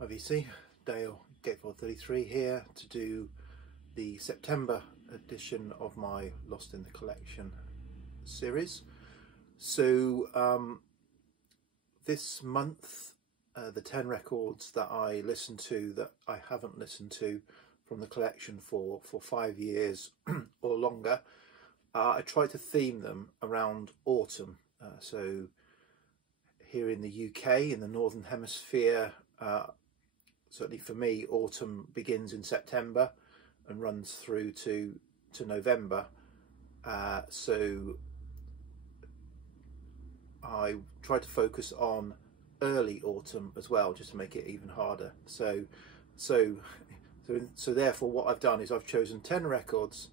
Hi VC, Dale, Gateway 33 here to do the September edition of my Lost in the Collection series. So this month, the 10 records that I listened to that I haven't listened to from the collection for 5 years or longer, I tried to theme them around autumn. So here in the UK, in the Northern Hemisphere, certainly for me, autumn begins in September and runs through to November. So I tried to focus on early autumn as well, just to make it even harder. So therefore what I've done is I've chosen 10 records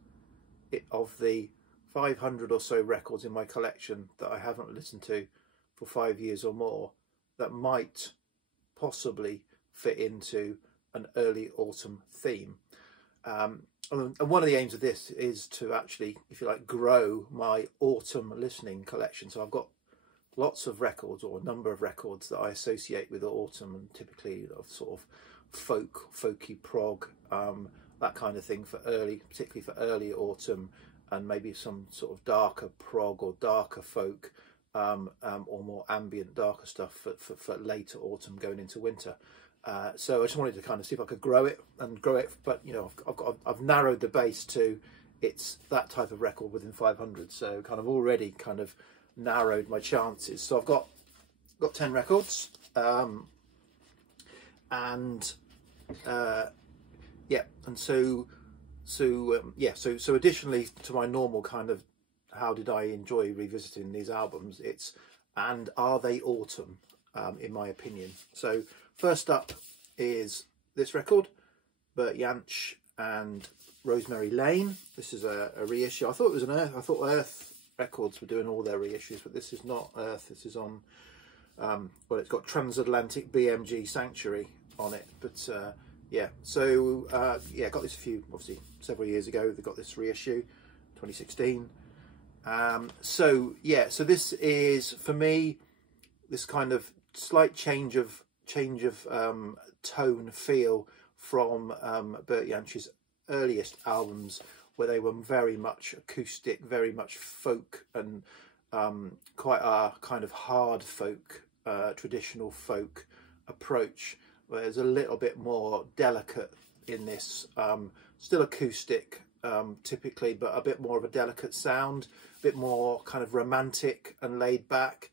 of the 500 or so records in my collection that I haven't listened to for 5 years or more that might possibly fit into an early autumn theme. And one of the aims of this is to actually, if you like, grow my autumn listening collection. So I've got lots of records, or a number of records, that I associate with autumn, and typically of sort of folky prog, that kind of thing for early, particularly for early autumn, and maybe some sort of darker prog or darker folk, or more ambient, darker stuff for later autumn going into winter. So I just wanted to kind of see if I could grow it, but you know, I've narrowed the base to it's that type of record within 500. So kind of already kind of narrowed my chances. So I've got 10 records, so additionally to my normal kind of how did I enjoy revisiting these albums, and are they autumn, in my opinion. So first up is this record, Bert and Rosemary Lane. This is a reissue. I thought it was an Earth. I thought Earth Records were doing all their reissues, but this is not Earth. This is on, well, it's got Transatlantic BMG Sanctuary on it. But yeah, so yeah, got this obviously several years ago. They got this reissue, 2016. So yeah, so this is for me this kind of slight change of tone, feel from Bert Jansch's earliest albums, where they were very much acoustic, very much folk, and quite a kind of hard folk, traditional folk approach. Where there's a little bit more delicate in this, still acoustic typically, but a bit more of a delicate sound, a bit more kind of romantic and laid back.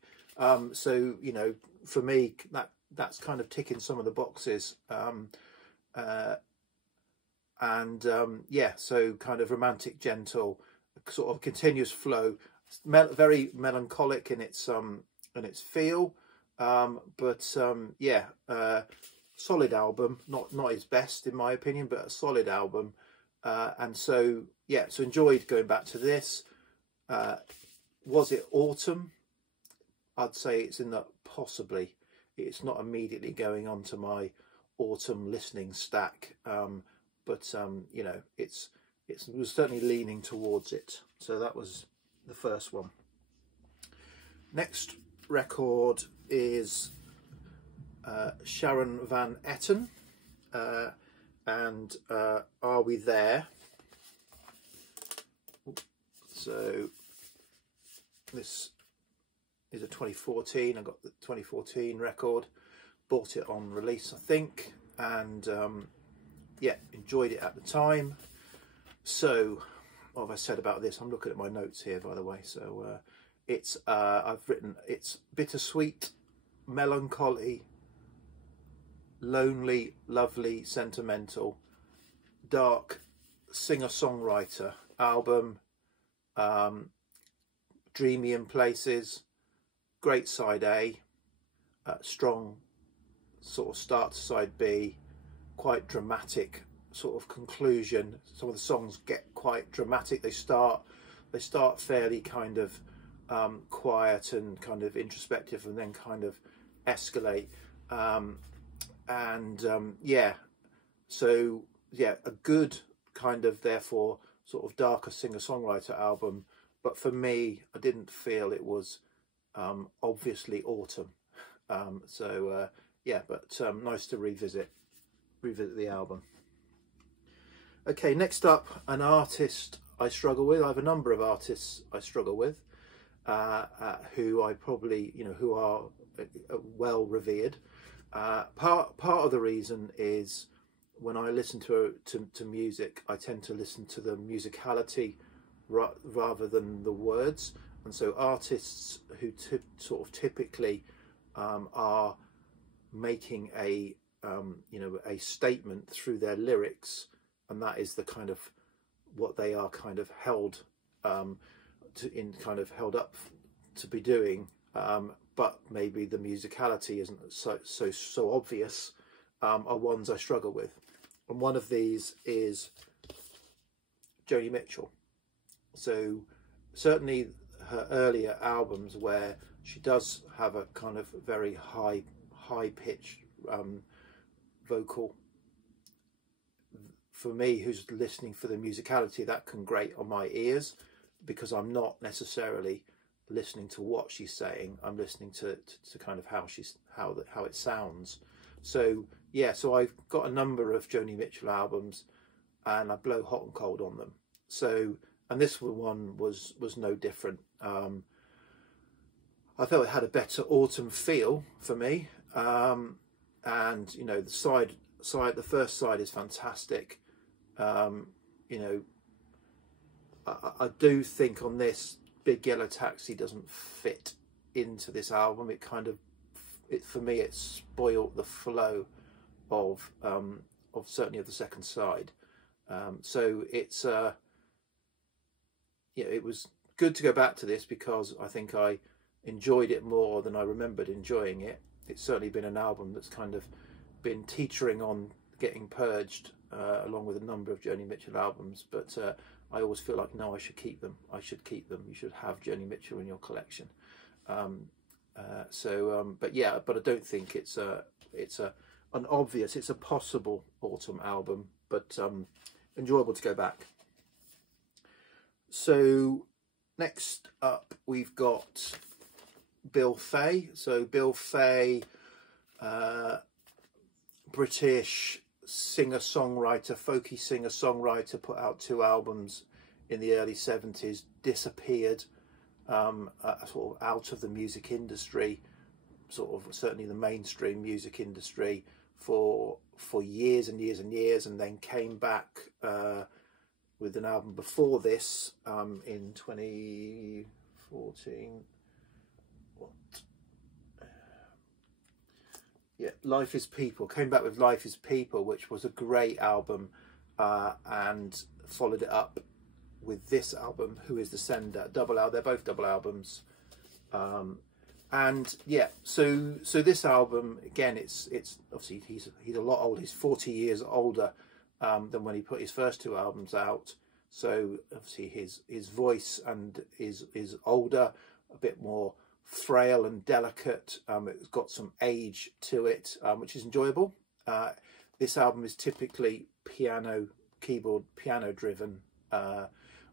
So you know, for me, that's kind of ticking some of the boxes. Yeah, so kind of romantic, gentle, sort of continuous flow, very melancholic in its feel, but yeah, solid album. Not his best in my opinion, but a solid album. And so yeah, so enjoyed going back to this. Was it autumn? I'd say it's in that possibly. It's not immediately going onto my autumn listening stack, but you know, it was certainly leaning towards it. So that was the first one. Next record is Sharon Van Etten, and Are We There? So this is a 2014. I got the 2014 record, bought it on release I think, and yeah, enjoyed it at the time. So what have I said about this? I'm looking at my notes here, by the way. So it's I've written it's bittersweet, melancholy, lonely, lovely, sentimental, dark singer-songwriter album, dreamy in places, great side A, strong sort of start to side B, quite dramatic sort of conclusion. Some of the songs get quite dramatic. They start fairly kind of quiet and kind of introspective, and then kind of escalate. Yeah, so yeah, a good kind of therefore sort of darker singer-songwriter album, but for me I didn't feel it was obviously autumn. So yeah, but nice to revisit the album. Okay, next up, an artist I struggle with. I have a number of artists I struggle with, who I probably, who are well revered. Part of the reason is when I listen to music, I tend to listen to the musicality rather than the words, and so artists who sort of typically are making a a statement through their lyrics, and that is the kind of what they are kind of held held up to be doing, but maybe the musicality isn't so obvious, are ones I struggle with. And one of these is Joni Mitchell. So certainly her earlier albums, where she does have a kind of very high pitched vocal, for me, who's listening for the musicality, that can grate on my ears, because I'm not necessarily listening to what she's saying. I'm listening to kind of how it sounds. So yeah, so I've got a number of Joni Mitchell albums, and I blow hot and cold on them. So, and this one was no different. I felt it had a better autumn feel for me, and the first side is fantastic. I do think on this, Big Yellow Taxi doesn't fit into this album. For me, it spoiled the flow of certainly of the second side. So it's it was good to go back to this, because I think I enjoyed it more than I remembered enjoying it. It's certainly been an album that's kind of been teetering on getting purged, along with a number of Joni Mitchell albums, but I always feel like, no, I should keep them. I should keep them. You should have Joni Mitchell in your collection. But yeah, but I don't think it's an obvious. It's a possible autumn album, but enjoyable to go back. So next up, we've got Bill Fay. So Bill Fay, British singer-songwriter, folky singer-songwriter, put out 2 albums in the early 70s, disappeared, sort of out of the music industry, sort of certainly the mainstream music industry, for years and years and years, and then came back with an album before this, in 2014. Yeah, Life is People. Came back with Life is People, which was a great album, and followed it up with this album, Who is the Sender? They're both double albums. And yeah, so this album, again, it's obviously he's a lot older. He's 40 years older than when he put his first 2 albums out. So obviously his voice and is older, a bit more frail and delicate. It's got some age to it, which is enjoyable. This album is typically piano driven,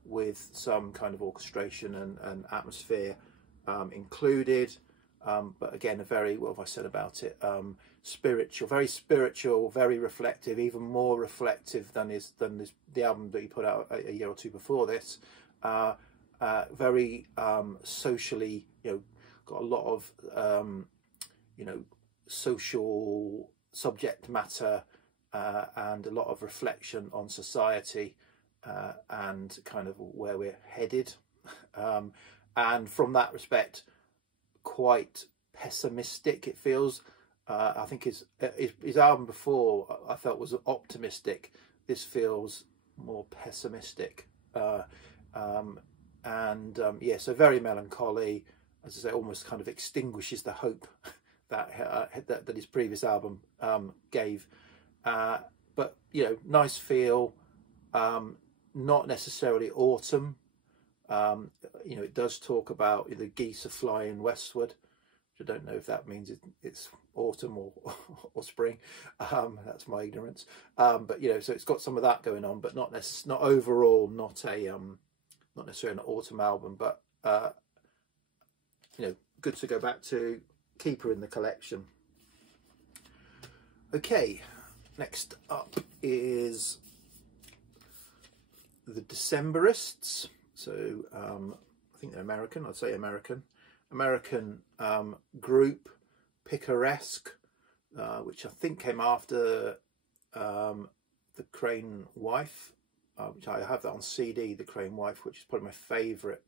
with some kind of orchestration and atmosphere included. But again, what have I said about it? Spiritual, very reflective, even more reflective than the album that he put out a year or 2 before this. Very socially, got a lot of social subject matter, and a lot of reflection on society, and kind of where we're headed, and from that respect, quite pessimistic it feels. I think his album before I felt was optimistic. This feels more pessimistic, yeah, so very melancholy. As I say, almost kind of extinguishes the hope that his previous album gave. But nice feel, not necessarily autumn. It does talk about the geese are flying westward, which I don't know if that means it's autumn or spring. That's my ignorance. But so it's got some of that going on, but not overall, not necessarily an autumn album, but good to go back to, keep her in the collection. Okay, next up is the Decemberists. So I think they're American. I'd say American group, picaresque, which I think came after the Crane Wife, which I have that on CD. The Crane Wife, which is probably my favourite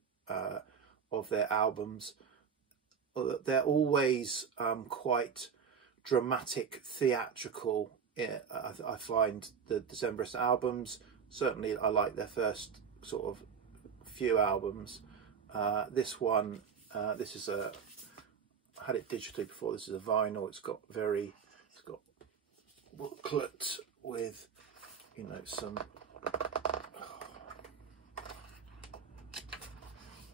of their albums. They're always quite dramatic, theatrical. I find the Decemberist albums, certainly I like their first sort of few albums. This one, this is I had it digitally before. This is a vinyl. It's got booklet with, you know, some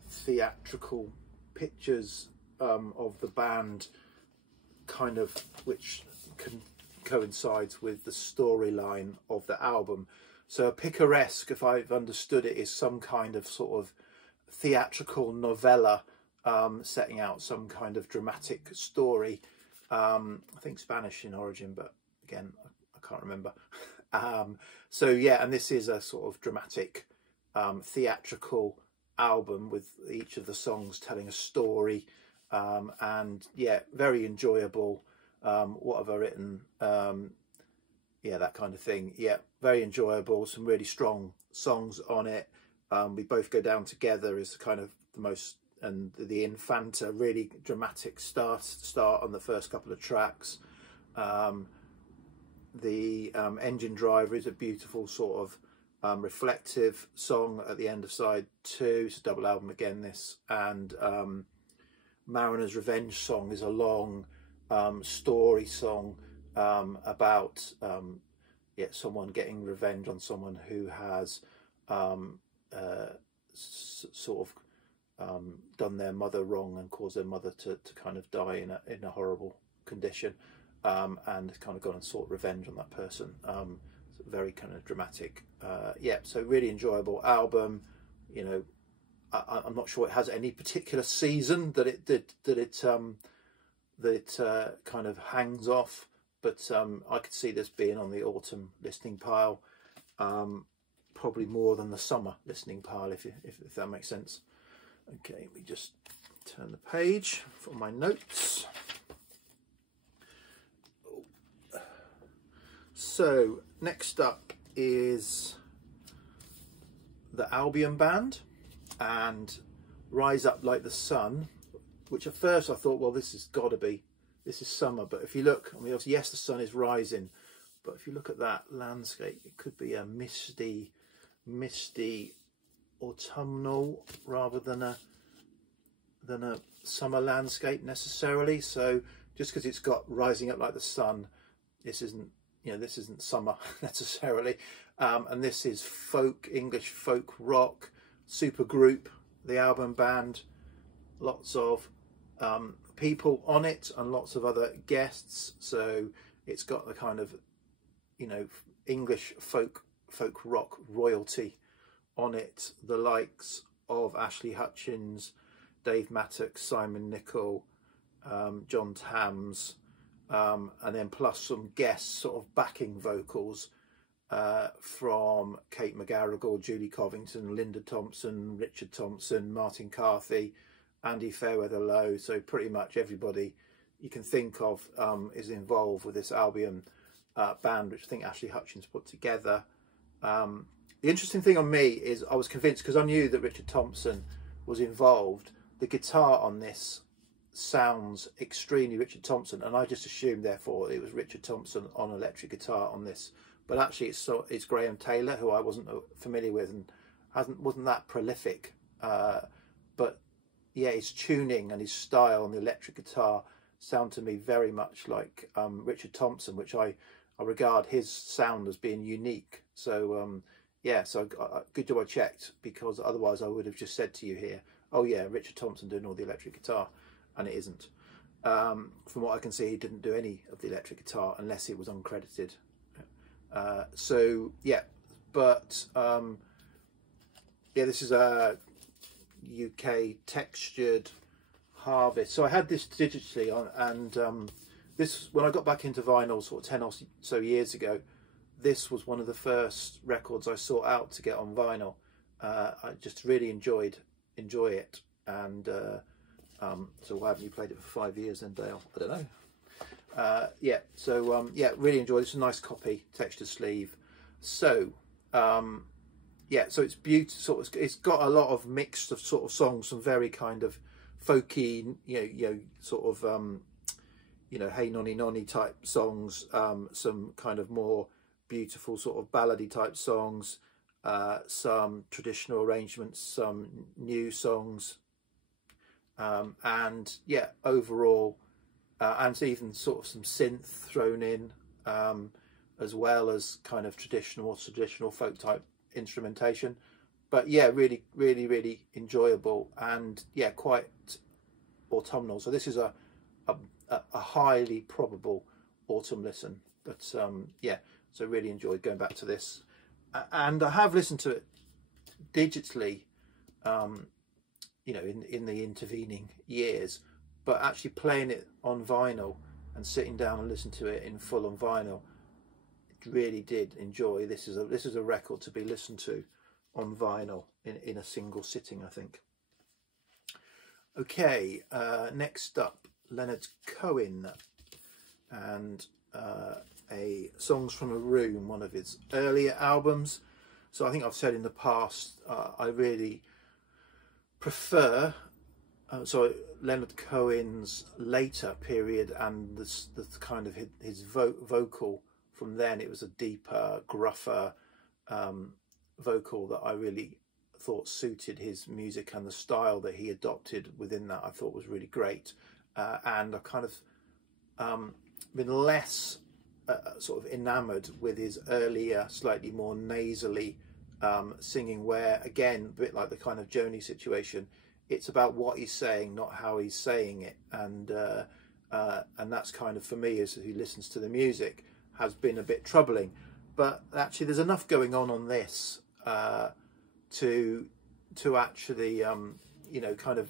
theatrical pictures of the band, kind of, which coincides with the storyline of the album. So a picaresque, if I've understood it, is some kind of sort of theatrical novella setting out some kind of dramatic story. I think Spanish in origin, but again, I can't remember. So yeah, and this is a sort of dramatic theatrical album with each of the songs telling a story, and yeah, very enjoyable. What have I written? Yeah, that kind of thing. Yeah, very enjoyable. Some really strong songs on it. We Both Go Down Together is kind of the most, and the Infanta, really dramatic start on the first couple of tracks. The Engine Driver is a beautiful sort of reflective song at the end of side 2. It's a double album again, this. And Mariner's Revenge Song is a long story song about someone getting revenge on someone who has sort of done their mother wrong and caused their mother to kind of die in a horrible condition, and kind of gone and sought revenge on that person. Very kind of dramatic. Yeah, so really enjoyable album. You know, I'm not sure it has any particular season that it kind of hangs off, but I could see this being on the autumn listening pile, probably more than the summer listening pile, if that makes sense. Okay, let me just turn the page for my notes. So next up is the Albion Band and Rise Up Like the Sun, which at first I thought, well, this is summer. But if you look, I mean, yes, the sun is rising, but if you look at that landscape, it could be a misty autumnal rather than a summer landscape necessarily. So just because it's got Rising Up Like the Sun, this isn't summer necessarily. And this is English folk rock, super group, the Albion Band, lots of people on it and lots of other guests. So it's got the kind of, you know, English folk rock royalty on it, the likes of Ashley Hutchins, Dave Mattock, Simon Nicol, John Tams, and then plus some guest sort of backing vocals from Kate McGarrigle, Julie Covington, Linda Thompson, Richard Thompson, Martin Carthy, Andy Fairweather-Lowe. So pretty much everybody you can think of is involved with this Albion band, which I think Ashley Hutchins put together. The interesting thing on me is I was convinced, because I knew that Richard Thompson was involved, the guitar on this sounds extremely Richard Thompson, and I just assumed therefore it was Richard Thompson on electric guitar on this. But actually it's Graham Taylor, who I wasn't familiar with and wasn't that prolific. But yeah, his tuning and his style on the electric guitar sound to me very much like Richard Thompson, which I regard his sound as being unique. So yeah, so good job I checked, because otherwise I would have just said to you here, oh yeah, Richard Thompson doing all the electric guitar, and it isn't. From what I can see, he didn't do any of the electric guitar unless it was uncredited. So yeah, but yeah, this is a UK textured harvest. So I had this digitally on, and this, when I got back into vinyl sort of 10 or so years ago, this was one of the first records I sought out to get on vinyl. I just really enjoy it, and so why haven't you played it for 5 years then, Dale? I don't know. Yeah, so yeah, really enjoyed it. It's a nice copy, textured sleeve. So yeah, so it's beautiful. It's got a lot of mixed of sort of songs, some very kind of folky, sort of hey nonny nonny type songs, some kind of more beautiful sort of ballady type songs, some traditional arrangements, some new songs, and yeah, overall, and even sort of some synth thrown in, as well as kind of traditional folk type instrumentation. But yeah, really enjoyable, and yeah, quite autumnal. So this is a highly probable autumn listen. But yeah, so really enjoyed going back to this, and I have listened to it digitally, in the intervening years, but actually playing it on vinyl and sitting down and listening to it in full on vinyl, really did enjoy. This is a record to be listened to on vinyl in a single sitting, I think. Okay, next up, Leonard Cohen, and a Songs from a Room, one of his earlier albums. So I think I've said in the past, I really prefer Leonard Cohen's later period, and the kind of his vocal from then. It was a deeper, gruffer vocal that I really thought suited his music, and the style that he adopted within that I thought was really great. And I've kind of been less sort of enamoured with his earlier, slightly more nasally singing, where again, a bit like the kind of Joni situation, it's about what he's saying, not how he's saying it. And that's kind of, for me, as who listens to the music, has been a bit troubling. But actually there's enough going on this to actually kind of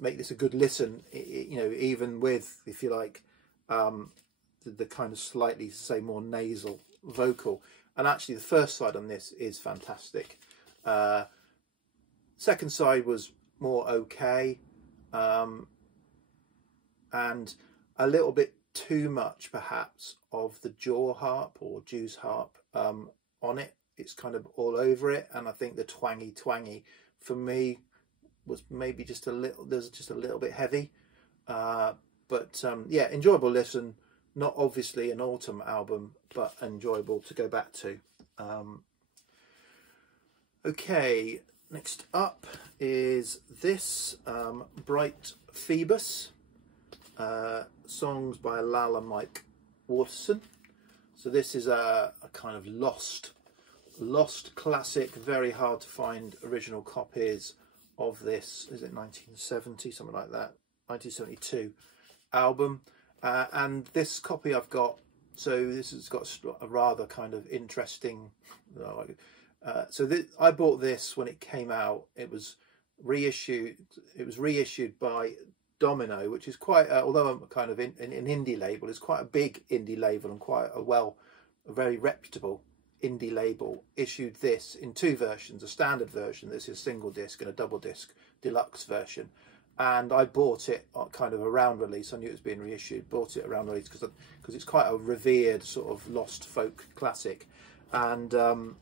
make this a good listen, even with, if you like, the kind of slightly, say, more nasal vocal. And actually the first side on this is fantastic. Second side was more okay, and a little bit too much perhaps of the jaw harp or Jew's harp on it. It's kind of all over it, and I think the twangy for me was maybe just a little bit heavy, but yeah, enjoyable listen. Not obviously an autumn album, but enjoyable to go back to. Okay, next up is this, Bright Phoebus, songs by Lal and Mike Waterson. So this is a kind of lost classic, very hard to find original copies of this. Is it 1970, something like that, 1972 album. And this copy I've got, so this has got a rather kind of interesting, I bought this when it came out. It was reissued by Domino, which is quite, although I'm kind of an indie label, it's quite a big indie label and quite a very reputable indie label. Issued this in two versions, a standard version, this is single disc, and a double disc deluxe version. And I bought it kind of around release. I knew it was being reissued. Bought it around release because it's quite a revered sort of lost folk classic. And then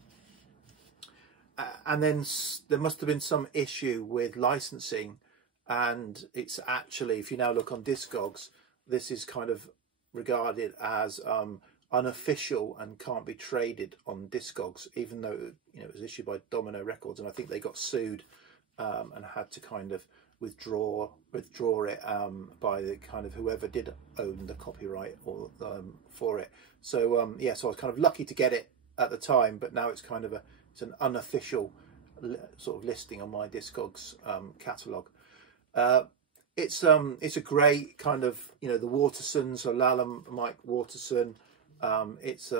there must have been some issue with licensing. And it's actually, if you now look on Discogs, this is kind of regarded as unofficial and can't be traded on Discogs, even though it was issued by Domino Records. And I think they got sued and had to kind of withdraw it by the kind of whoever did own the copyright or for it. So yeah, so I was kind of lucky to get it at the time, but now it's kind of it's an unofficial sort of listing on my Discogs catalogue. It's a great kind of, the Watersons, so Lal and Mike Waterson. It's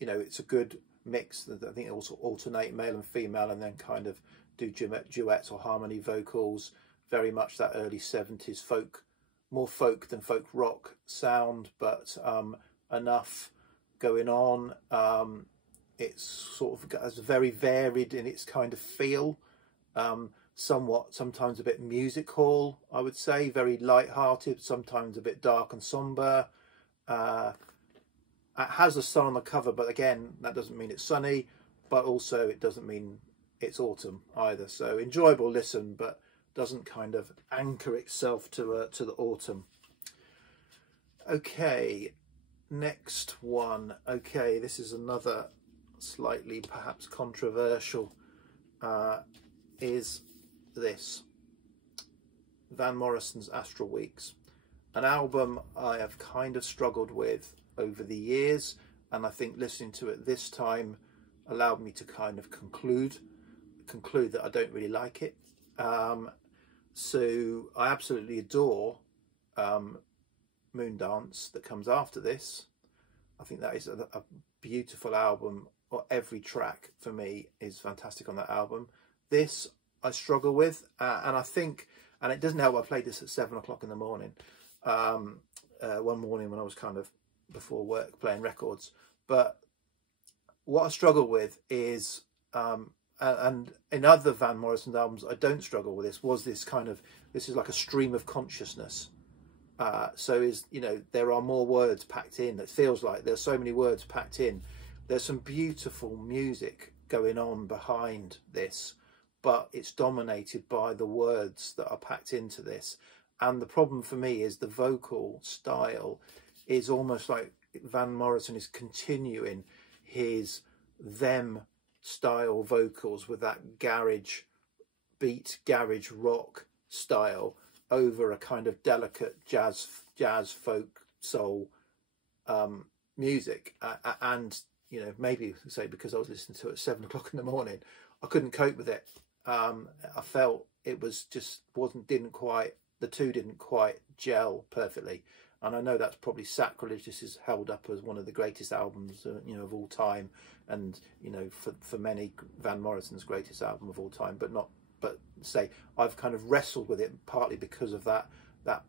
it's a good mix. I think they also alternate male and female, and then kind of do duets or harmony vocals. Very much that early 70s folk more folk than folk rock sound, but enough going on. It's sort of as very varied in its kind of feel, sometimes a bit music hall, I would say, very light-hearted, sometimes a bit dark and somber. It has a sun on the cover, but again, that doesn't mean it's sunny, but also it doesn't mean it's autumn either. So enjoyable listen, but doesn't kind of anchor itself to the autumn. Okay, next one. Okay, this is another slightly perhaps controversial, is this Van Morrison's Astral Weeks, an album I have kind of struggled with over the years, and I think listening to it this time allowed me to kind of conclude that I don't really like it. So I absolutely adore Moondance that comes after this. I think that is a beautiful album, or every track for me is fantastic on that album. This I struggle with, and I think, and it doesn't help I played this at 7 o'clock in the morning, one morning when I was kind of before work playing records. But what I struggle with is, and in other Van Morrison albums I don't struggle with this, was this kind of, this is like a stream of consciousness. So is, you know, there are more words packed in. It feels like there's so many words packed in. There's some beautiful music going on behind this, but it's dominated by the words that are packed into this. And the problem for me is the vocal style is almost like Van Morrison is continuing his them style vocals with that garage beat, garage rock style over a kind of delicate jazz folk soul music. And you know, maybe say because I was listening to it at 7 o'clock in the morning, I couldn't cope with it. I felt it was just didn't quite gel perfectly. And I know that's probably sacrilege. This is held up as one of the greatest albums, you know, of all time, and you know, for many, Van Morrison's greatest album of all time. But say I've kind of wrestled with it partly because of that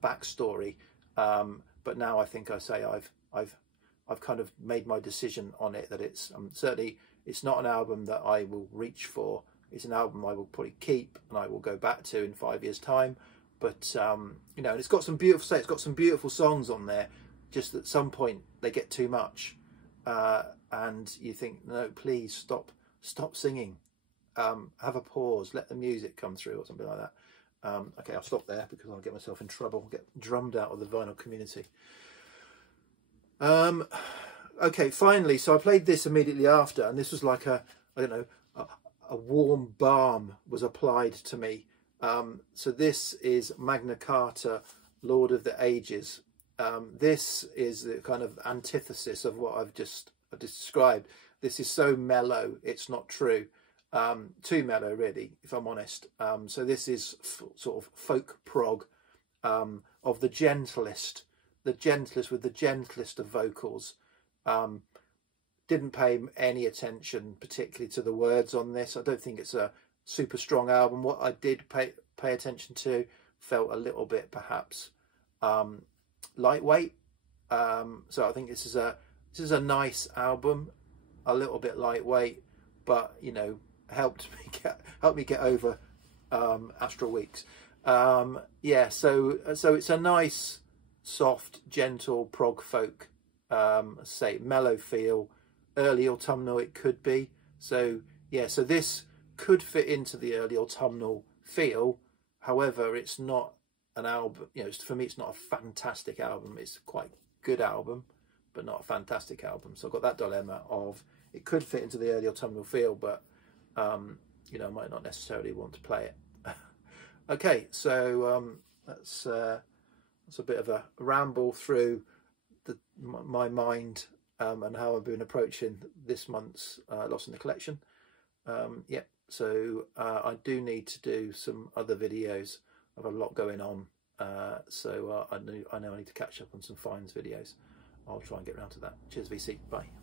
backstory. But now I think I've kind of made my decision on it, that it's certainly it's not an album that I will reach for. It's an album I will probably keep and I will go back to in 5 years' time. But you know, and it's got some beautiful songs on there. Just at some point they get too much, and you think, no, please stop singing. Have a pause, let the music come through, or something like that. Okay, I'll stop there because I'll get myself in trouble, get drummed out of the vinyl community. Okay, finally, so I played this immediately after, and this was like a warm balm was applied to me. So this is Magna Carta, Lord of the Ages. This is the kind of antithesis of what I've just described. This is so mellow, it's not true. Too mellow, really, if I'm honest. So this is sort of folk prog of the gentlest with the gentlest of vocals. Didn't pay any attention particularly to the words on this. I don't think it's a super strong album. What I did pay attention to felt a little bit perhaps lightweight. So I think this is a nice album, a little bit lightweight, but you know, helped me get over Astral Weeks. Yeah, so it's a nice, soft, gentle prog folk, say mellow feel, early autumnal it could be. So yeah, so this could fit into the early autumnal feel. However, it's not an album, you know, for me it's not a fantastic album. It's a quite good album, but not a fantastic album. So I've got that dilemma of it could fit into the early autumnal feel, but you know, I might not necessarily want to play it. Okay, so that's a bit of a ramble through my mind and how I've been approaching this month's Lost in the Collection. Yeah, so I do need to do some other videos. I've a lot going on, so I know I need to catch up on some Finds videos. I'll try and get around to that. Cheers, VC. Bye.